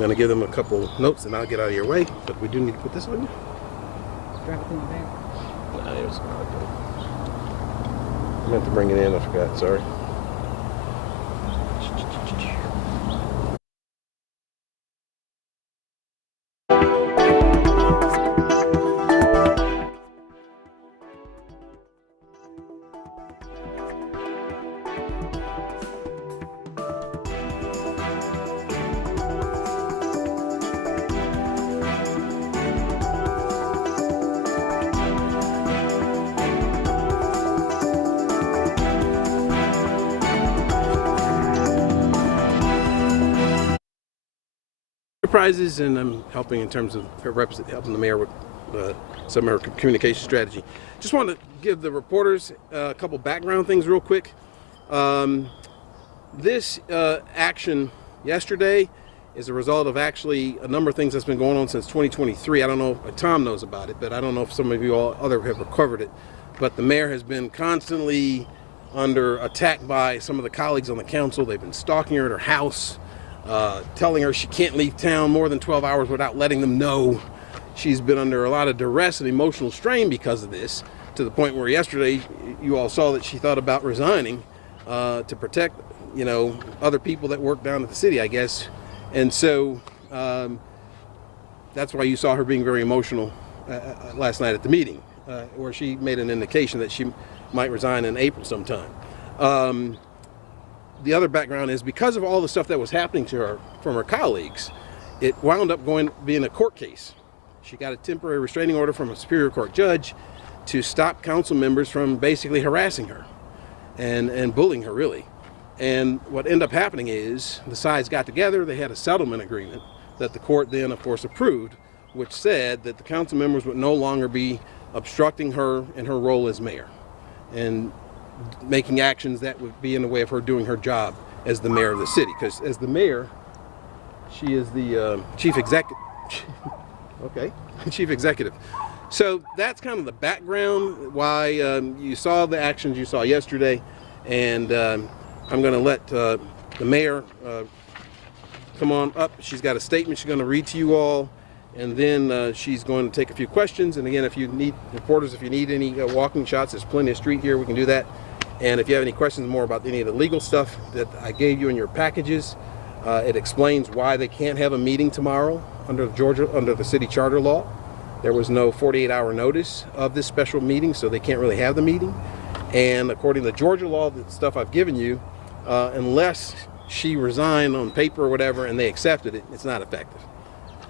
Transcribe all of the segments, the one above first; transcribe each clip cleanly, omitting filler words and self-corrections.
going to give them a couple notes and I'll get out of your way, but we do need to put this on you. Drop it in the bag. Nah, it was not good. I meant to bring it in, I forgot, sorry. Prizes, and I'm helping in terms of helping the mayor with some of her communication strategy. Just want to give the reporters a couple background things real quick. This action yesterday is a result of actually a number of things that's been going on since 2023. I don't know if Tom knows about it, but I don't know if some of you all other have covered it. But the mayor has been constantly under attack by some of the colleagues on the council. They've been stalking her at her house, telling her she can't leave town more than 12 hours without letting them know. She's been under a lot of duress and emotional strain because of this, to the point where yesterday you all saw that she thought about resigning to protect, you know, other people that work down at the city, I guess. And so that's why you saw her being very emotional last night at the meeting, where she made an indication that she might resign in April sometime. The other background is because of all the stuff that was happening to her from her colleagues, it wound up being a court case. She got a temporary restraining order from a Superior Court judge to stop council members from basically harassing her and bullying her, really. And what ended up happening is the sides got together, they had a settlement agreement that the court then, of course, approved, which said that the council members would no longer be obstructing her in her role as mayor and making actions that would be in the way of her doing her job as the mayor of the city. Because as the mayor, she is the chief executive. Okay, chief executive. So that's kind of the background why you saw the actions you saw yesterday. And I'm going to let the mayor come on up. She's got a statement she's going to read to you all. And then she's going to take a few questions. And again, if you need reporters, if you need any walking shots, there's plenty of street here. We can do that. And if you have any questions more about any of the legal stuff that I gave you in your packages, it explains why they can't have a meeting tomorrow under the city charter law. There was no 48-hour notice of this special meeting, so they can't really have the meeting. And according to Georgia law, the stuff I've given you, unless she resigned on paper or whatever and they accepted it, it's not effective.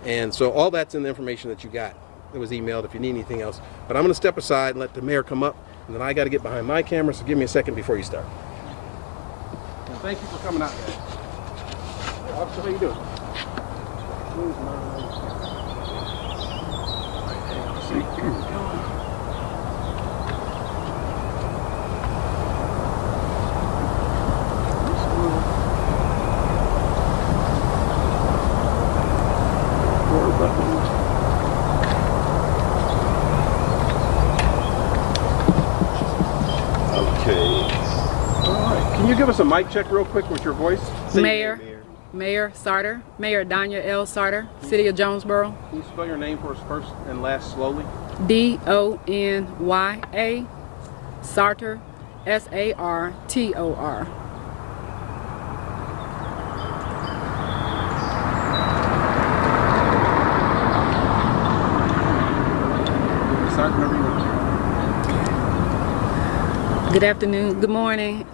And so all that's in the information that you got. It was emailed if you need anything else. But I'm going to step aside and let the mayor come up, and then I got to get behind my camera, so give me a second before you start. And thank you for coming out, guys. Hey, officer, how you doing? Can you give us a mic check real quick with your voice? Mayor Sartor, Mayor Donya L. Sartor, City of Jonesboro. Can you spell your name for us first and last slowly? D-O-N-Y-A, Sartor, S-A-R-T-O-R. Good afternoon, good morning.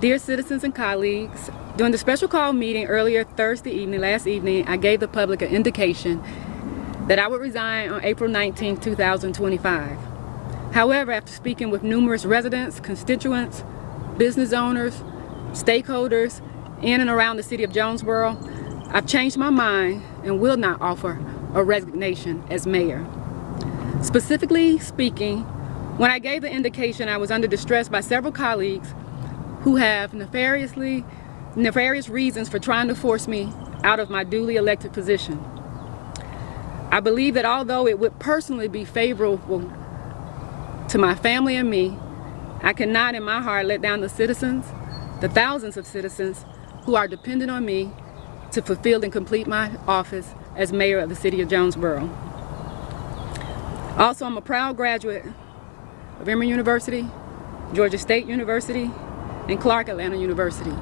Dear citizens and colleagues, during the special call meeting earlier last evening, I gave the public an indication that I would resign on April 19, 2025. However, after speaking with numerous residents, constituents, business owners, stakeholders in and around the city of Jonesboro, I've changed my mind and will not offer a resignation as mayor. Specifically speaking, when I gave the indication, I was under distress by several colleagues who have nefarious reasons for trying to force me out of my duly elected position. I believe that although it would personally be favorable to my family and me, I cannot in my heart let down the citizens, the thousands of citizens who are dependent on me to fulfill and complete my office as mayor of the city of Jonesboro. Also, I'm a proud graduate of Emory University, Georgia State University, and Clark Atlanta University.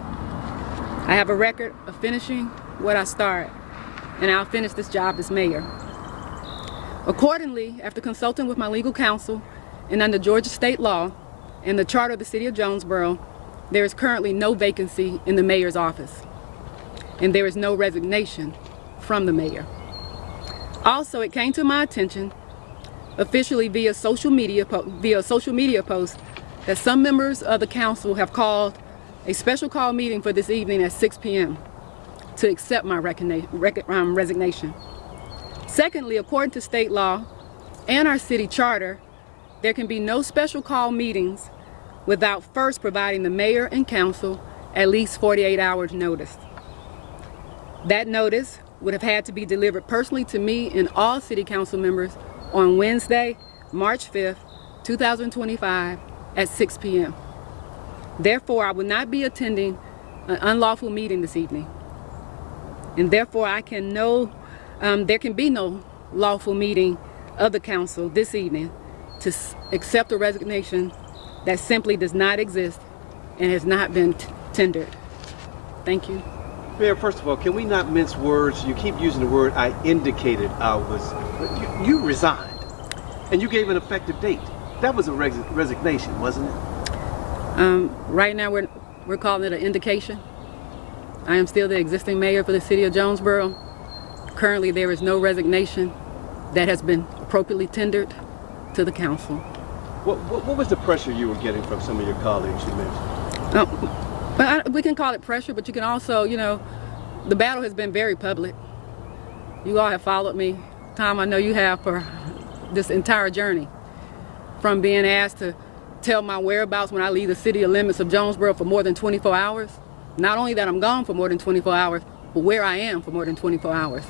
I have a record of finishing what I start, and I'll finish this job as mayor. Accordingly, after consulting with my legal counsel and under Georgia state law and the charter of the city of Jonesboro, there is currently no vacancy in the mayor's office, and there is no resignation from the mayor. Also, it came to my attention officially via social media post that some members of the council have called a special call meeting for this evening at 6 p.m. to accept my resignation. Secondly, according to state law and our city charter, there can be no special call meetings without first providing the mayor and council at least 48 hours notice. That notice would have had to be delivered personally to me and all city council members on Wednesday, March 5th, 2025 at 6 p.m. Therefore, I will not be attending an unlawful meeting this evening. And therefore, there can be no lawful meeting of the council this evening to accept a resignation that simply does not exist and has not been tendered. Thank you. Mayor, first of all, can we not mince words? You keep using the word I indicated you resigned, and you gave an effective date. That was a resignation, wasn't it? Right now we're calling it an indication. I am still the existing mayor for the city of Jonesboro. Currently there is no resignation that has been appropriately tendered to the council. What was the pressure you were getting from some of your colleagues you mentioned? We can call it pressure, but you can also, the battle has been very public. You all have followed me, Tom, I know you have, for this entire journey. From being asked to tell my whereabouts when I leave the city limits of Jonesboro for more than 24 hours. Not only that I'm gone for more than 24 hours, but where I am for more than 24 hours.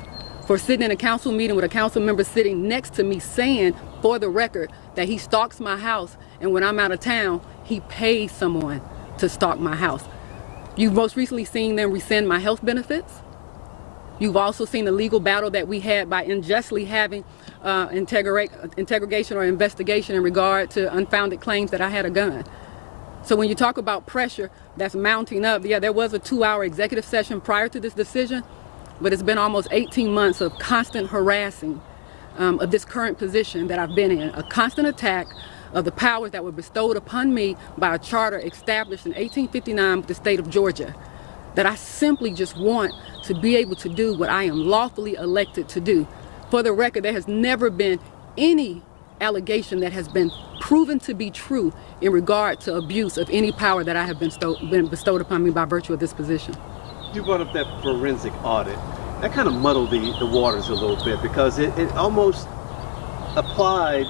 For sitting in a council meeting with a council member sitting next to me saying, for the record, that he stalks my house, and when I'm out of town, he pays someone to stalk my house. You've most recently seen them rescind my health benefits. You've also seen the legal battle that we had by unjustly having interrogation or investigation in regard to unfounded claims that I had a gun. So when you talk about pressure that's mounting up, yeah, there was a 2-hour executive session prior to this decision, but it's been almost 18 months of constant harassing of this current position that I've been in, a constant attack of the powers that were bestowed upon me by a charter established in 1859 with the state of Georgia, that I simply just want to be able to do what I am lawfully elected to do. For the record, there has never been any allegation that has been proven to be true in regard to abuse of any power that I have been bestowed upon me by virtue of this position. You brought up that forensic audit. That kind of muddled the waters a little bit because it almost applied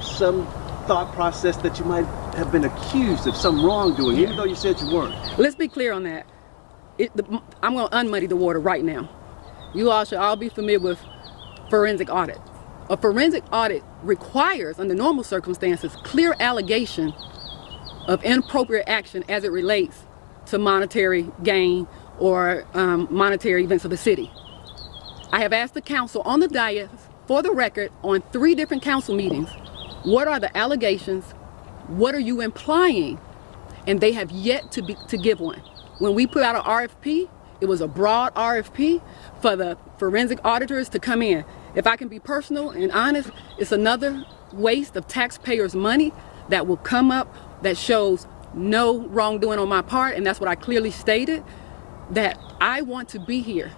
some thought process that you might have been accused of some wrongdoing, even though you said you weren't. Let's be clear on that. I'm going to unmuddy the water right now. You all should all be familiar with forensic audit. A forensic audit requires, under normal circumstances, clear allegation of inappropriate action as it relates to monetary gain or monetary events of the city. I have asked the council on the dais, for the record, on 3 different council meetings, what are the allegations? What are you implying? And they have yet to give one. When we put out an RFP, it was a broad RFP for the forensic auditors to come in. If I can be personal and honest, it's another waste of taxpayers' money that will come up that shows no wrongdoing on my part, and that's what I clearly stated, that I want to be here.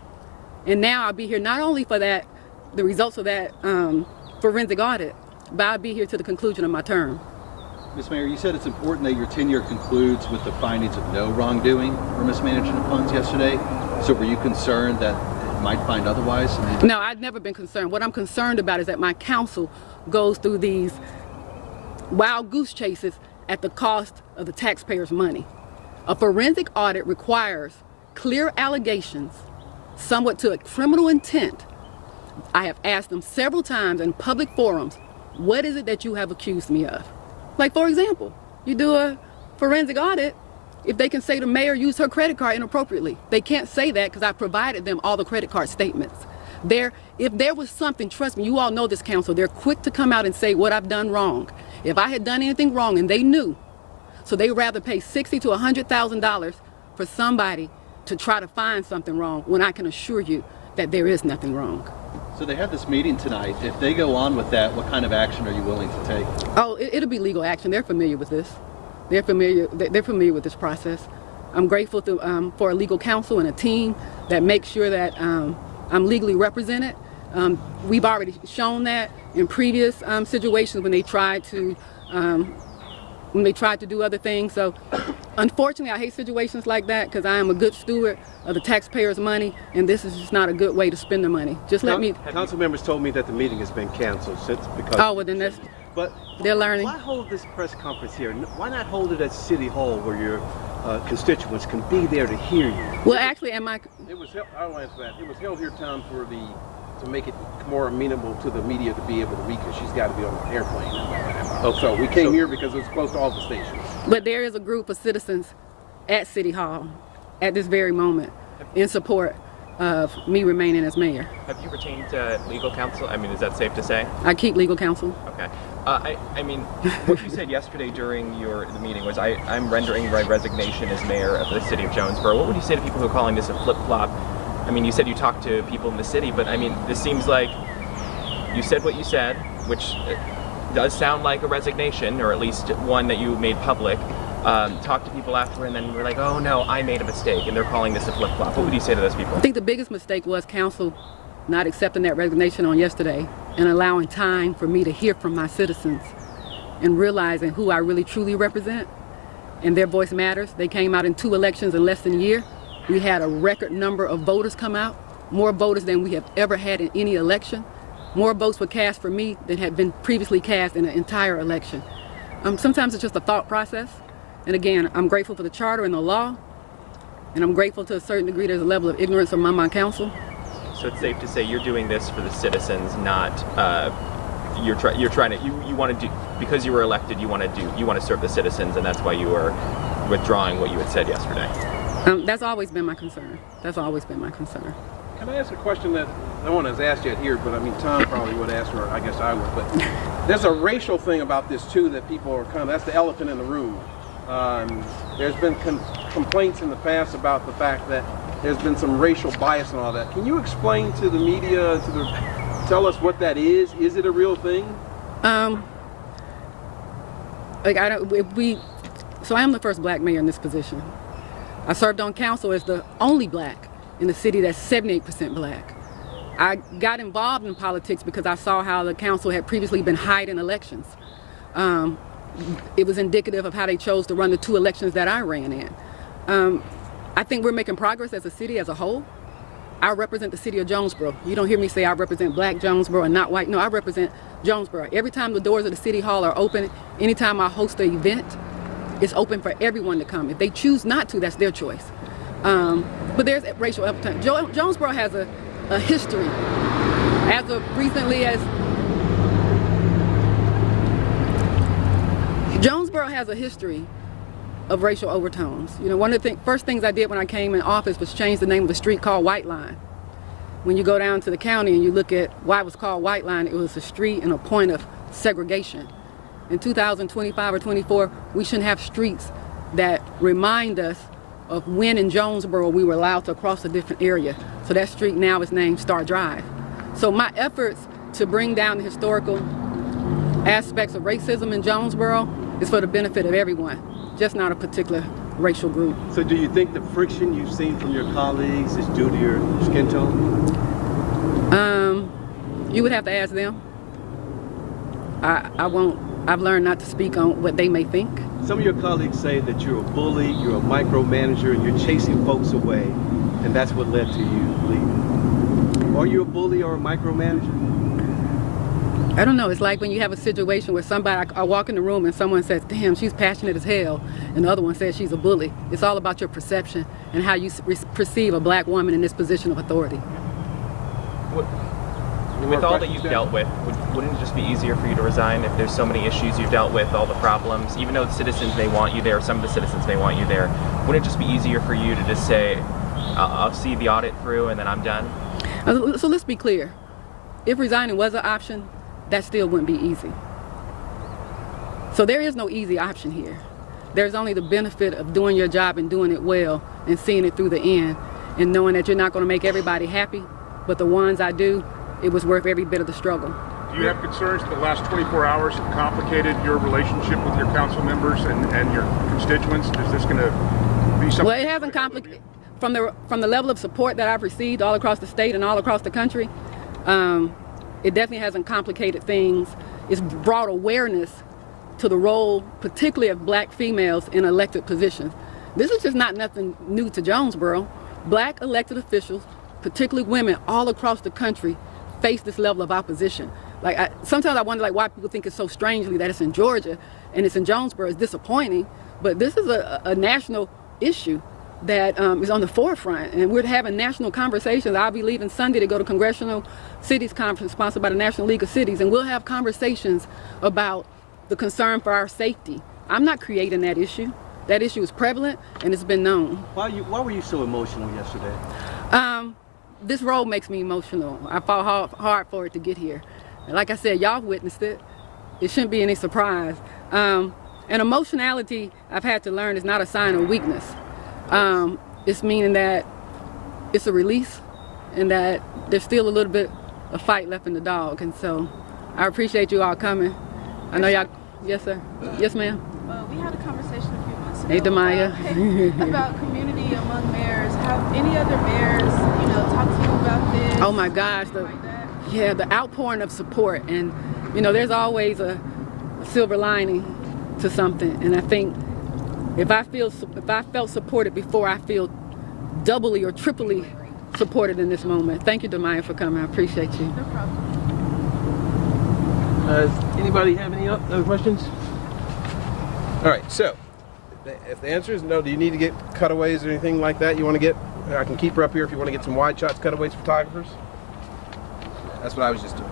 And now I'll be here not only for that, the results of that forensic audit, but I'll be here to the conclusion of my term. Ms. Mayor, you said it's important that your tenure concludes with the findings of no wrongdoing for mismanagement of funds yesterday. So were you concerned that it might find otherwise? No, I've never been concerned. What I'm concerned about is that my council goes through these wild goose chases at the cost of the taxpayers' money. A forensic audit requires clear allegations, somewhat to a criminal intent. I have asked them several times in public forums, what is it that you have accused me of? Like, for example, you do a forensic audit if they can say the mayor used her credit card inappropriately. They can't say that because I provided them all the credit card statements. If there was something, trust me, you all know this council, they're quick to come out and say what I've done wrong. If I had done anything wrong and they knew, so they'd rather pay $60,000 to $100,000 for somebody to try to find something wrong when I can assure you that there is nothing wrong. So they have this meeting tonight. If they go on with that, what kind of action are you willing to take? Oh, it'll be legal action. They're familiar with this. They're familiar with this process. I'm grateful for a legal counsel and a team that makes sure that I'm legally represented. We've already shown that in previous situations when they tried to do other things. So unfortunately, I hate situations like that because I am a good steward of the taxpayers' money, and this is just not a good way to spend the money. Just let me. Council members told me that the meeting has been canceled since because. Oh, well then that's. But they're learning. Why hold this press conference here? Why not hold it at City Hall where your constituents can be there to hear you? Well, actually, I want to answer that. It was held here, Tom, to make it more amenable to the media to be able to read, because she's got to be on an airplane. So we came here because it's close to all the stations. But there is a group of citizens at City Hall at this very moment in support of me remaining as mayor. Have you retained legal counsel? I mean, is that safe to say? I keep legal counsel. Okay. I mean, what you said yesterday during the meeting was, I'm rendering my resignation as mayor of the city of Jonesboro. What would you say to people who are calling this a flip-flop? I mean, you said you talked to people in the city, but I mean, this seems like you said what you said, which does sound like a resignation, or at least one that you made public. Talk to people after, and then we're like, oh no, I made a mistake, and they're calling this a flip-flop. What would you say to those people? I think the biggest mistake was council not accepting that resignation on yesterday and allowing time for me to hear from my citizens and realizing who I really truly represent, and their voice matters. They came out in 2 elections in less than a year. We had a record number of voters come out, more voters than we have ever had in any election. More votes were cast for me than had been previously cast in an entire election. Sometimes it's just a thought process. And again, I'm grateful for the charter and the law, and I'm grateful to a certain degree there's a level of ignorance among my council. So it's safe to say you're doing this for the citizens, not you want to do, because you were elected, you want to serve the citizens, and that's why you are withdrawing what you had said yesterday. That's always been my concern. That's always been my concern. Can I ask a question that no one has asked yet here, but I mean, Tom probably would ask, or I guess I would, but there's a racial thing about this too that people are that's the elephant in the room. There's been complaints in the past about the fact that there's been some racial bias and all that. Can you explain to the media, tell us what that is? Is it a real thing? So I am the first black mayor in this position. I served on council as the only black in the city that's 78% black. I got involved in politics because I saw how the council had previously been hiding elections. It was indicative of how they chose to run the 2 elections that I ran in. I think we're making progress as a city as a whole. I represent the city of Jonesboro. You don't hear me say I represent black Jonesboro and not white. No, I represent Jonesboro. Every time the doors of the city hall are open, anytime I host an event, it's open for everyone to come. If they choose not to, that's their choice. But there's racial epithets. Jonesboro has a history. As of recently as Jonesboro has a history of racial overtones. You know, one of the first things I did when I came in office was change the name of the street called White Line. When you go down to the county and you look at why it was called White Line, it was a street and a point of segregation. In 2025 or 24, we shouldn't have streets that remind us of when in Jonesboro we were allowed to cross a different area. So that street now is named Star Drive. So my efforts to bring down the historical aspects of racism in Jonesboro is for the benefit of everyone, just not a particular racial group. So do you think the friction you've seen from your colleagues is due to your skin tone? You would have to ask them. I won't. I've learned not to speak on what they may think. Some of your colleagues say that you're a bully, you're a micromanager, and you're chasing folks away, and that's what led to you leaving. Are you a bully or a micromanager? I don't know. It's like when you have a situation where somebody, I walk in the room and someone says, damn, she's passionate as hell, and the other one says she's a bully. It's all about your perception and how you perceive a black woman in this position of authority. With all that you've dealt with, wouldn't it just be easier for you to resign if there's so many issues you've dealt with, all the problems, even though the citizens may want you there, some of the citizens may want you there, wouldn't it just be easier for you to just say, I'll see the audit through and then I'm done? So let's be clear. If resigning was an option, that still wouldn't be easy. So there is no easy option here. There's only the benefit of doing your job and doing it well and seeing it through the end and knowing that you're not going to make everybody happy, but the ones I do, it was worth every bit of the struggle. Do you have concerns that the last 24 hours have complicated your relationship with your council members and your constituents? Is this going to be something? Well, it hasn't complicated. From the level of support that I've received all across the state and all across the country, it definitely hasn't complicated things. It's brought awareness to the role, particularly of black females in elected positions. This is just not nothing new to Jonesboro. Black elected officials, particularly women all across the country, face this level of opposition. Sometimes I wonder why people think it's so strangely that it's in Georgia and it's in Jonesboro. It's disappointing, but this is a national issue that is on the forefront, and we're having national conversations. I'll be leaving Sunday to go to Congressional Cities Conference sponsored by the National League of Cities, and we'll have conversations about the concern for our safety. I'm not creating that issue. That issue is prevalent and it's been known. Why were you so emotional yesterday? This role makes me emotional. I fought hard for it to get here. And like I said, y'all witnessed it. It shouldn't be any surprise. And emotionality, I've had to learn, is not a sign of weakness. It's meaning that it's a release and that there's still a little bit of fight left in the dog. And so I appreciate you all coming. I know y'all, yes sir, yes ma'am. We had a conversation a few months ago Hey, Damaya. about community among mayors. Have any other mayors, talked to you about this? Oh my gosh, the outpouring of support, and there's always a silver lining to something, and I think if I felt supported before, I feel doubly or triply supported in this moment. Thank you, Damaya, for coming. I appreciate you. No problem. Does anybody have any other questions? All right, so if the answer is no, do you need to get cutaways or anything like that? You want to get, I can keep her up here if you want to get some wide shots, cutaways, photographers. That's what I was just doing.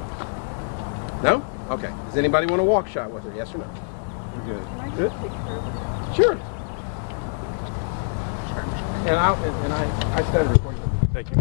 No? Okay. Does anybody want a walk shot with her? Yes or no? You're good. Good? Sure. And I started recording. Thank you.